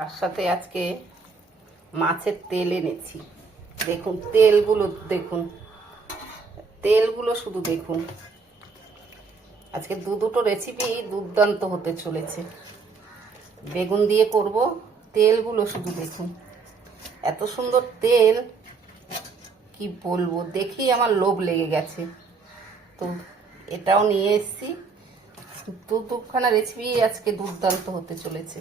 তার সাথে আজকে মাছের তেল এনেছি। দেখুন তেলগুলো, দেখুন তেলগুলো শুধু দেখুন। আজকে দুটো রেসিপি দুর্দান্ত হতে চলেছে। বেগুন দিয়ে করব, তেলগুলো শুধু দেখুন। এত সুন্দর তেল কি বলবো, দেখেই আমার লোভ লেগে গেছে। তো এটাও নিয়ে এসেছি। দুখানা রেসিপি আজকে দুর্দান্ত হতে চলেছে,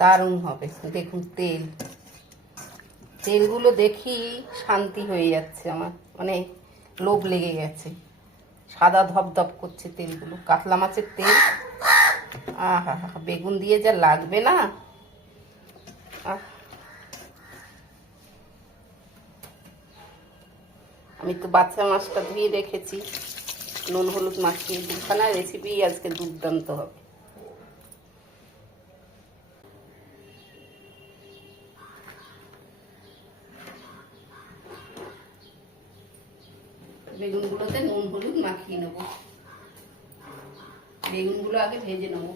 দারুণ হবে। দেখুন তেলগুলো দেখি শান্তি হয়ে যাচ্ছে আমার, মানে লোভ লেগে গেছে। সাদা ধপধপ করছে তেলগুলো, কাতলা মাছের তেল। আহা, বেগুন দিয়ে যা লাগবে না। আমি তো বাচ্চা মাছটা ধুয়ে রেখেছি, নুন হলুদ মাখিয়ে। দুখানা রেসিপি আজকে দুর্দান্ত হবে। বেগুনগুলোতে নুন হলুদ মাখিয়ে নেব। বেগুনগুলো আগে ভেজে নেব।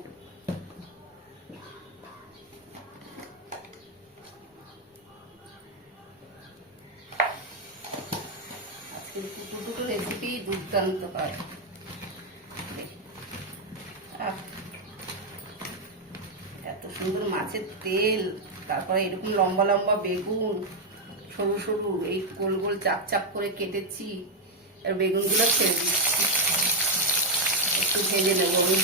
আজকে দুটো রেসিপি দুর্দান্ত হয়। এত সুন্দর মাছের তেল, তারপরে এরকম লম্বা লম্বা বেগুন, সরু সরু, এই গোল গোল চাপ চাপ করে কেটেছি। আর বেগুনগুলো ছেড়ে দিচ্ছি, একটু ভেজে নেবো আমি।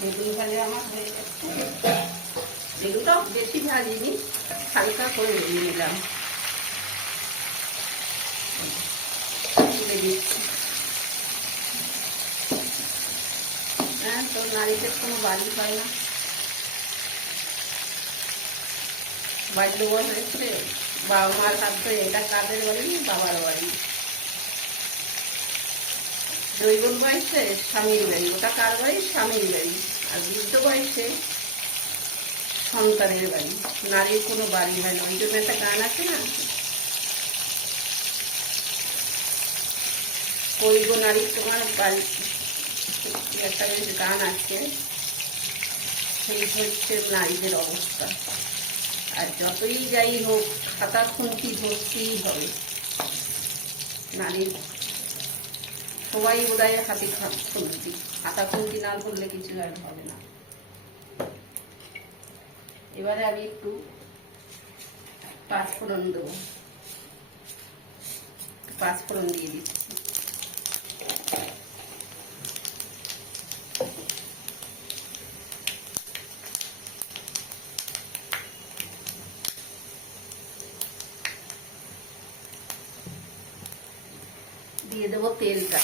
বেগুন ভাজা আমার হয়ে গেছে। বেগুনটাও বেশি ভাজিনি, হালকা করে ভেজে নিলাম। তুলে দিচ্ছি। হ্যাঁ, তো নারীদের কোনো বাড়ি হয় না। বাড়িতে বসে হয়েছে বাবা মার হাত ধরে, এটা কাদের বাড়ি? বাবার বাড়ি। জৈবন বয়সে স্বামীর বাড়ি, ওটা কার বাড়ি? স্বামীর বাড়ি। আর বৃদ্ধ বয়সে সন্তানের বাড়ি। নারীর কোনো বাড়ি হয় না। ওই জন্য একটা গান আছে না, কই গো নারী তোমার বাড়ি, একটা বেশ গান আছে। সেই হচ্ছে নারীদের অবস্থা। আর যতই যাই হোক, খাতা খুন্তি ধরতেই হবে নারীর। সবাই বোধহয় হাতে খুন্তি, খাতা খুন্তি না ধরলে কিছু আর হবে না। এবারে আমি একটু পাঁচফোড়ন দেবো। পাঁচফোড়ন দিয়ে দিচ্ছি। দিয়ে দেবো তেলটা।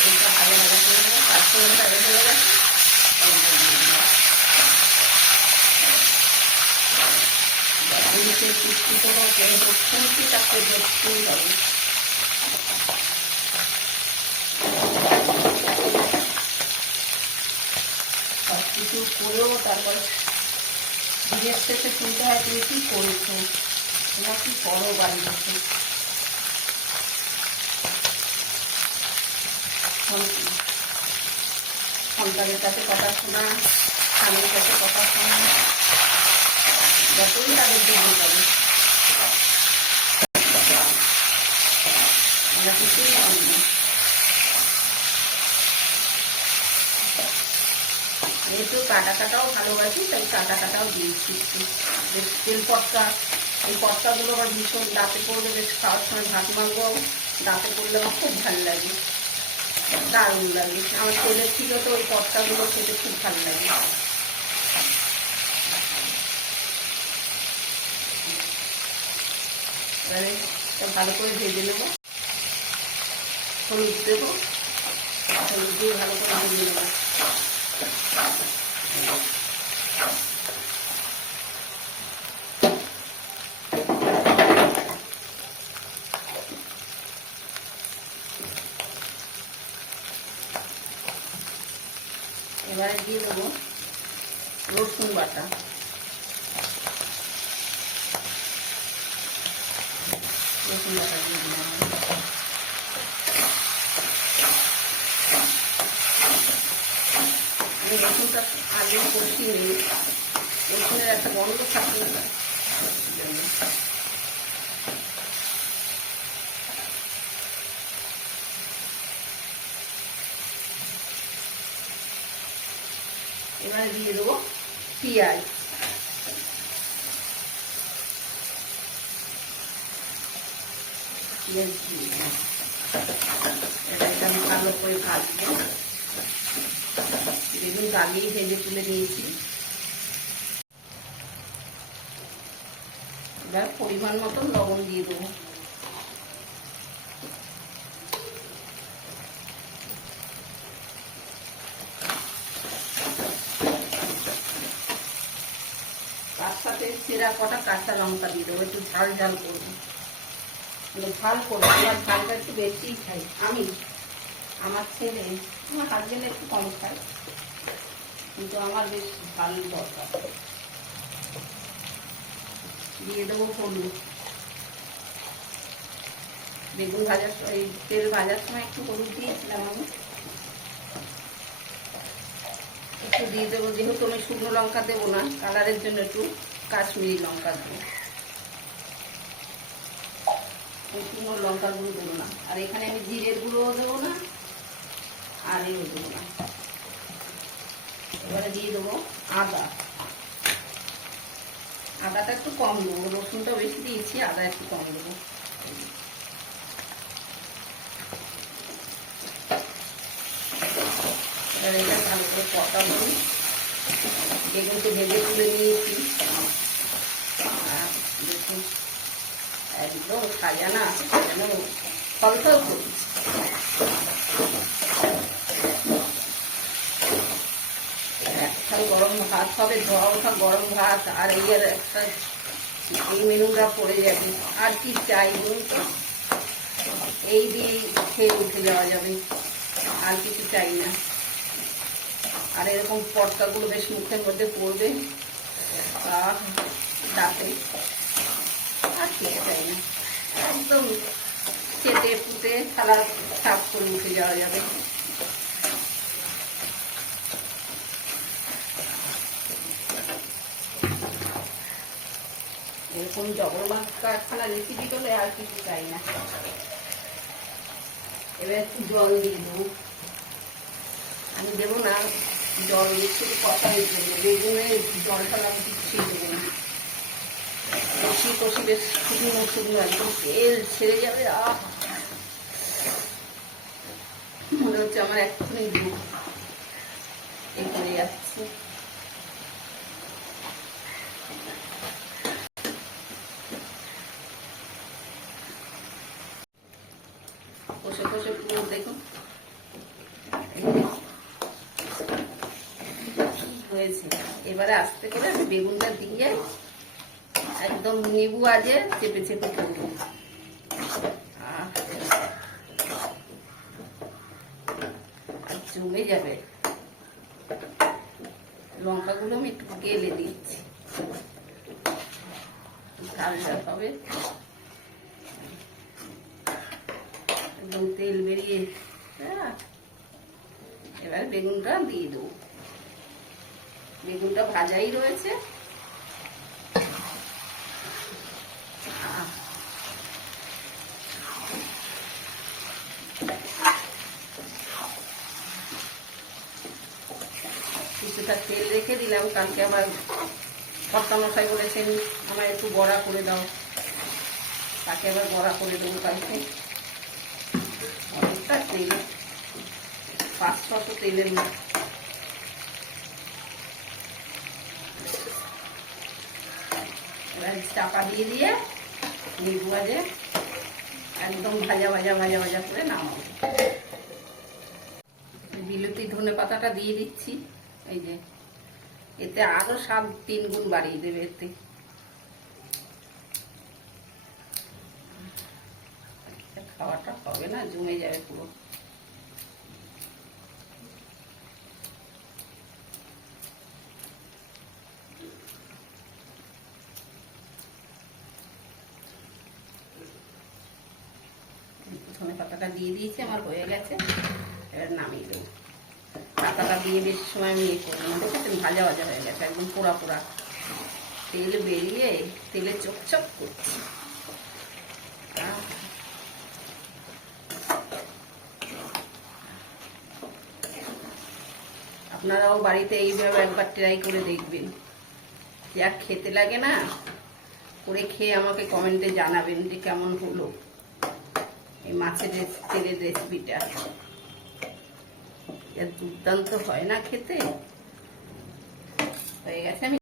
তেলটা ভালো ভালো করে দেবো। পাঁচফোড়নটা রেখে দেবো। পুলিশের কুস্তি কোনো খুঁটিটাকে ধরতেই হবে। সব কিছু করেও তারপর বিয়ের শেষে শুনতে হয় তুমি কি করেছো, তোমরা কি করো বাড়ি বসে। সন্তানের কাছে কথা শোনা, স্বামীর কাছে কথা শোনা, যতই তাদের জন্য পাবে, আমরা কিছুই পাবো না। যেহেতু কাটাও ভালোবাসি, তাই কাটাও দিয়েছি একটু। বেশ তেল পটকা, এই পটকাগুলো আবার ভীষণ দাঁতে পড়লে, বেশ খাওয়ার সময় ভাত মাখবো, দাঁতে পড়লে আমার খুব ভালো লাগে, দারুণ লাগে। আমার তেলের থেকে তো ওই পটকাগুলো খেতে খুব ভালো লাগে। এবারে ভালো করে ভেজে নেবো। হলুদ দেবো, হলুদ দিয়ে ভালো করে ভেজে নেবো। এবারে দিয়ে দেবো রসুন বাটা, রসুন বাটা দিয়ে দিলাম। আমি রসুনটা আগে কষিয়ে নিই, রসুনের একটা গন্ধ থাকতে না। এবারে দিয়ে দেবো পেঁয়াজ, এটা আমি ভালো করে ভাজবো। বেগুন আগেই ভেজে তুলে নিয়েছি। এবার পরিমাণ মতন লবণ দিয়ে দেবো। তার সাথে সেরা কটা কাঁচা লঙ্কা দিয়ে দেবো, একটু ঝাল ঝাল করবো, ঝাল করবো। আমার ঝালটা একটু বেশিই খাই আমি, আমার ছেলে, আমার হাজবেন্ড একটু কম খায়, কিন্তু আমার বেশ ভালো দরকার। দিয়ে দেবো হলুদ। বেগুন ভাজার এই তেল ভাজার সময় একটু হলুদ দিয়েছিলাম আমি, একটু দিয়ে দেবো। যেহেতু আমি শুকনো লঙ্কা দেবো না, কালারের জন্য একটু কাশ্মীরি লঙ্কা দেবো, শুকনো লঙ্কার গুঁড়ো দেবো না। আর এখানে আমি জিরের গুঁড়োও দেবো না, আর এও দেবো না। এবারে দিয়ে দেবো আদা, আদাটা একটু কম দেবো, রসুনটা বেশি দিয়েছি, আদা একটু কম দেবো। এবারে এটা ভালো করে কষাবো। বেগুনকে ভেজে তুলে নিয়েছি, দেখুন একদম সাজানো ফলফল করছি। একটা গরম ভাত হবে, ধোয়া ওঠা গরম ভাত, আর এই আর একটা এই মেনুটা পড়ে যাবে। আর কি চাই বলুন তো, এই দিয়েই খেয়ে উঠে যাওয়া যাবে, আর কিছু চাই না। আর এরকম পটকাগুলো বেশ মুখের মধ্যে পড়বে দাঁতে, আর কিছু চাই না। একদম খেতে ফুটে থালা সাফ করে উঠে যাওয়া যাবে। এরকম জগন্নাথ একখানা রেসিপি করলে আর কিছু চাই না। এবার একটু জল দিয়ে দেবো, আমি দেবো না জল, একটু কষানোর জন্য। বেগুনে জলটা আমি কিছুই দেবো না, কষি কষি বেশ শুকনো শুকনো একদম তেল ছেড়ে যাবে। মনে হচ্ছে আমার এক্ষুনি দেবো, এই করে যাচ্ছে। কষে কষে পুরো দেখুন হয়েছে। এবারে আস্তে করে আমি বেগুনটা দিয়ে একদম নেবু আজে চেপে চেপে করবো। আর জমে যাবে। লঙ্কাগুলো আমি একটু গেলে দিচ্ছি, ঝাল ঝাল হবে, একদম তেল বেরিয়ে। এবার বেগুনটা দিয়ে দেবো, বেগুনটা ভাজাই রয়েছে। কিছুটা তেল রেখে দিলাম, কালকে আবার কর্তামশাই বলেছেন আমার একটু বড়া করে দাও, তাকে আবার বড়া করে দেবো কালকে। অনেকটা তেল, 500 তেলের মতো। এবার চাপা দিয়ে দিয়ে লেবু ভাজে একদম ভাজা ভাজা ভাজা ভাজা করে নামাবো। বিলতি ধনে পাতাটা দিয়ে দিচ্ছি, এই যে এতে আরো স্বাদ 3 গুণ বাড়িয়ে দেবে। এতে খাওয়াটা হবে না, জমে যাবে পুরো। ধনে পাতাটা দিয়ে দিয়েছি, আমার হয়ে গেছে। এবার নামিয়ে দেবো। পাতাটা দিয়ে বেশি সময় আমি ইয়ে করবো না। দেখেছেন ভাজা ভাজা হয়ে গেছে, একদম পোড়া পোড়া তেল বেরিয়ে তেলে চকচক করছে। আপনারাও বাড়িতে এইভাবে একবার ট্রাই করে দেখবেন, যা খেতে লাগে না, করে খেয়ে আমাকে কমেন্টে জানাবেন যে কেমন হলো এই মাছের তেলের রেসিপিটা। দুর্দান্ত হয় না খেতে। হয়ে গেছে। আমি